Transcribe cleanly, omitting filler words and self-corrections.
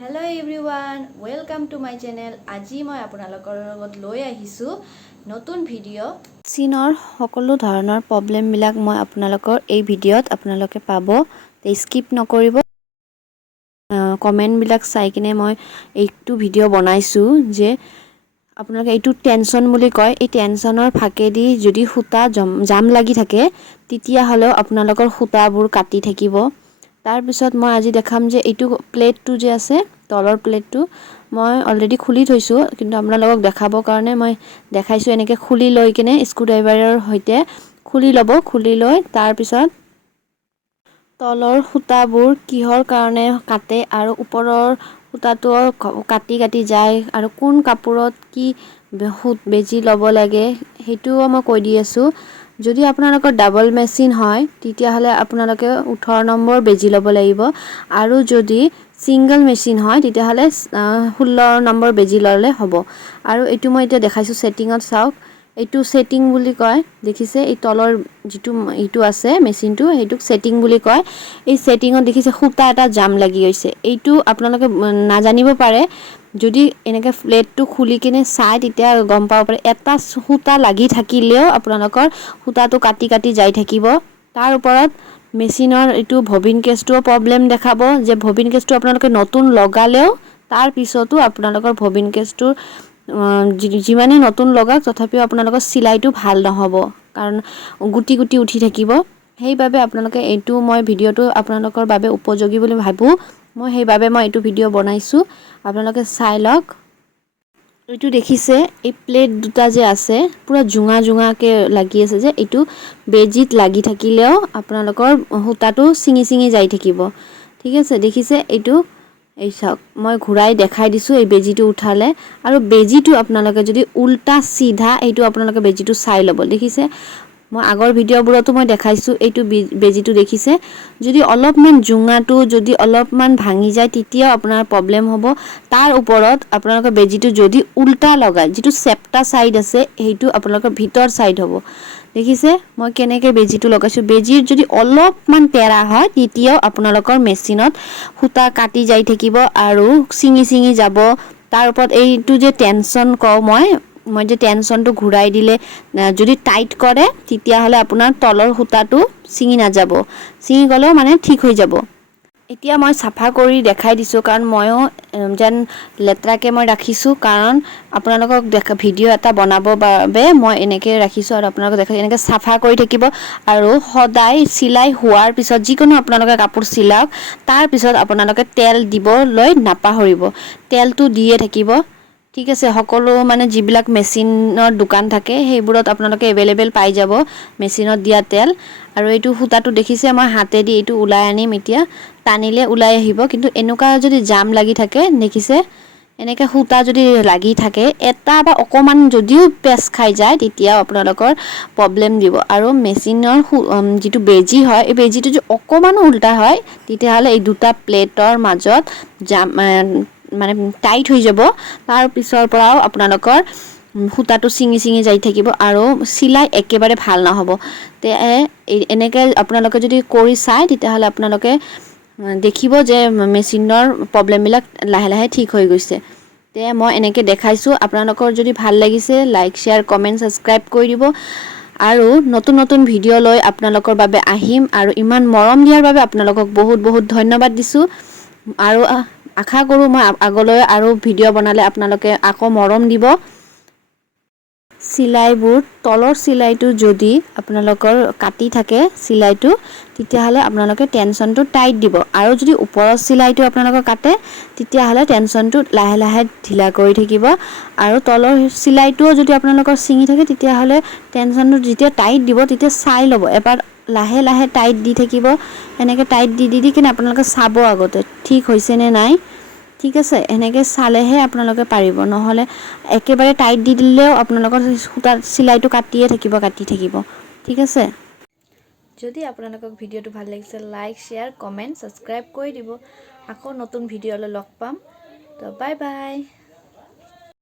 Hello everyone, welcome to my channel. আজি মই আপোনালোকৰ লগত লৈ আহিছো নতুন ভিডিও। চীনৰ সকলো ধৰণৰ প্ৰবলেম বিলাক মই আপোনালোকৰ এই ভিডিওত আপোনালোকে পাব। তে স্কিপ নকৰিব। কমেন্ট বিলাক চাই কিনে মই এইটো ভিডিও বনাইছো যে আপোনালোকে এইটো টেনচন বুলি কয়। এই টেনচনৰ ফাকেদি যদি খুটা জাম লাগি থাকে তেতিয়া হলেও আপোনালোকৰ খুটাবোৰ কাটি থাকিব। তাৰ পিছত মই আজি দেখাম যে এইটো প্লেটটো যে আছে তলৰ প্লেটটো মই অলৰেডি খুলি থৈছো, কিন্তু আপোনালোকক দেখাবৰ কাৰণে মই দেখাইছো। এনেকে খুলি লৈ কিনে স্ক্ৰুড্ৰাইভাৰৰ সৈতে খুলি ল'ব। খুলি লৈ তাৰ পিছত তলৰ খুটাবোৰ কিহৰ কাৰণে কাটে আৰু ওপৰৰ খুটাটো কাটি কাটি যায় আৰু কোন কাপোৰত কি বেজি ল'ব লাগে সেইটোও মই কৈ দি আছো। যদি আপোনালোকৰ ডাবল মেচিন হয় তেতিয়াহলে আপোনালোকে 18 নম্বৰ বেজি ল'ব লাগিব, আৰু যদি সিঙ্গল মেচিন হয় তেতিয়াহলে 16 নম্বৰ বেজি ল'লে হ'ব। আৰু এইটো মই এতিয়া দেখাইছো সেটিংত চাওক। এইটো সেটিং বুলি কয়, দেখিছে এই তলৰ যেটো এইটো আছে মেচিনটো সেইটোক সেটিং বুলি কয়। এই সেটিংত দেখিছে খুটা এটা জাম লাগি গৈছে। এইটো আপোনালোকে নাজানিব পাৰে, যদি এনেকে প্লেটটো খুলি কিনে চাই তেতিয়া গম পাব পাৰে। এটা খুটা লাগি থাকিলেও আপোনালোকৰ খুটাটো কাটি কাটি যাই থাকিব। তাৰ ওপৰত মেচিনৰ এইটো ববিন কেছটো প্ৰবলেম দেখাব, যে ববিন কেছটো আপোনালোকে নতুন লগালেও তাৰ পিছতো আপোনালোকৰ ববিন কেছটো যিমানে নতুন লগাক তথাপিও আপোনালোকৰ চিলাইটো ভাল নহব, কাৰণ গুটি গুটি উঠি থাকিব। সেইবাবে আপোনালোকে এইটো মই ভিডিওটো আপোনালোকৰ বাবে উপযোগী বুলি ভাবো। সেইবাবে মই এইটো ভিডিও বনাইছো, আপোনালোকে চাই লওক। এইটো দেখিছে এই প্লেট দুটা যে আছে পুৰা জুঙা জুঙাকে লাগি আছে, যে এইটো বেজিত লাগি থাকিলেও আপোনালোকৰ সূতাটো ছিঙি ছিঙি যাই থাকিব। ঠিক আছে, দেখিছে এইটো। এই চাওক মই ঘূৰাই দেখাই দিছো এই বেজিটো উঠালে। আৰু বেজিটো আপোনালোকে যদি উল্টা সিধা এইটো আপোনালোকে বেজিটো চাই ল'ব। দেখিছে মই আগৰ ভিডিওবোৰতো মই দেখাইছো এইটো বেজিটো। দেখিছে যদি অলপমান জুঙাটো যদি অলপমান ভাঙি যায় তেতিয়াও আপোনাৰ প্ৰবলেম হ'ব। তাৰ ওপৰত আপোনালোকৰ বেজিটো যদি উল্টা লগায়, যেটো চেপ্টা সাইড আছে সেইটো আপোনালোকৰ ভিতৰ সাইড হ'ব। দেখিছে মই কেনেকে বেজিটো লগাইছো। বেজিৰ যদি অলপমান তেৰা হয় তেতিয়াও আপোনালোকৰ মেচিনত খুটা কাটি যাই থাকিব আৰু ছিঙি ছিঙি যাব। তাৰ ওপৰত এইটো যে টেনচন কও মই যে টেনচনটো ঘূৰাই দিলে যদি টাইট কৰে তেতিয়াহলে আপোনাৰ তলৰ খুটাটো ছিঙি নাযাব, ছিঙি গলেও মানে ঠিক হৈ যাব। এতিয়া মই চাফা কৰি দেখাই দিছো, কাৰণ ময়ো যেন লেতেৰাকে মই ৰাখিছো, কাৰণ আপোনালোকক ভিডিও এটা বনাবৰ বাবে মই এনেকে ৰাখিছো। আৰু আপোনালোকক দেখাই এনেকে চাফা কৰি থাকিব। আৰু সদায় চিলাই হোৱাৰ পিছত যিকোনো আপোনালোকে কাপোৰ চিলাওক তাৰ পিছত আপোনালোকে তেল দিবলৈ নাপাহৰিব। তেলটো দিয়ে থাকিব। ঠিক আছে, সকলো মানে যিবিলাক মেচিনৰ দোকান থাকে সেইবোৰত আপোনালোকে এভেইলেবল পাই যাব মেচিনত দিয়া তেল। আৰু এইটো সূতাটো দেখিছে মই হাতেদি এইটো ওলাই আনিম, এতিয়া টানিলে ওলাই আহিব। কিন্তু এনেকুৱা যদি জাম লাগি থাকে, দেখিছে এনেকে সূতা যদি লাগি থাকে এটা বা অকমান যদিও পেচ খাই যায় তেতিয়াও আপোনালোকৰ প্ৰবলেম দিব। আৰু মেচিনৰ যিটো বেজি হয় এই বেজিটো যদি অকমানো উল্টা হয় তেতিয়াহলে এই দুটা প্লেটৰ মাজত জাম মানে টাইট হৈ যাব। তাৰ পিছৰ পৰাও আপোনালোকৰ সূতাটো ছিঙি ছিঙি যাই থাকিব আৰু চিলাই একেবাৰে ভাল নহব। তে এনেকে আপোনালোকে যদি কৰি চাই তেতিয়াহলে আপোনালোকে দেখিব যে মেচিনৰ প্ৰবলেম বিলাক লাহে লাহে ঠিক হৈ গৈছে। তে মই এনেকে দেখাইছো। আপোনালোকৰ যদি ভাল লাগিছে লাইক শ্বেয়াৰ কমেন্ট সাবস্ক্ৰাইব কৰি দিব। আৰু নতুন নতুন ভিডিও লৈ আপোনালোকৰ বাবে আহিম। আৰু ইমান মৰম দিয়াৰ বাবে আপোনালোকক বহুত বহুত ধন্যবাদ দিছো। আৰু আশা কৰো মই আগলৈ আৰু ভিডিও বনালে আপোনালোকে আকৌ মৰম দিব। চিলাইবোৰ তলৰ চিলাইটো যদি আপোনালোকৰ কাটি থাকে চিলাইটো তেতিয়াহলে আপোনালোকে টেনচনটো টাইট দিব। আৰু যদি ওপৰৰ চিলাইটো আপোনালোকৰ কাটে তেতিয়াহলে টেনচনটো লাহে লাহে ঢিলা কৰি থাকিব। আৰু তলৰ চিলাইটোও যদি আপোনালোকৰ ছিঙি থাকে তেতিয়াহলে টেনচনটো যেতিয়া টাইট দিব তেতিয়া চাই ল'ব। এবাৰ লাহে লাহে টাইট দি থাকিব। এনেকে টাইট দি দি কিনে আপোনালোকে চাব আগতে ঠিক হৈছে নে নাই। ঠিক আছে, এনেকে চালেহে আপোনালোকে পাৰিব, নহলে একেবাৰে টাইট দি দিলেও আপোনালোকৰ সূতাৰ চিলাইটো কাটিয়ে থাকিব কাটি থাকিব। ঠিক আছে, যদি আপোনালোকক ভিডিওটো ভাল লাগিছে লাইক শ্বেয়াৰ কমেন্ট সাবস্ক্ৰাইব কৰি দিব। আকৌ নতুন ভিডিওলৈ লগ পাম। তো বাই বাই।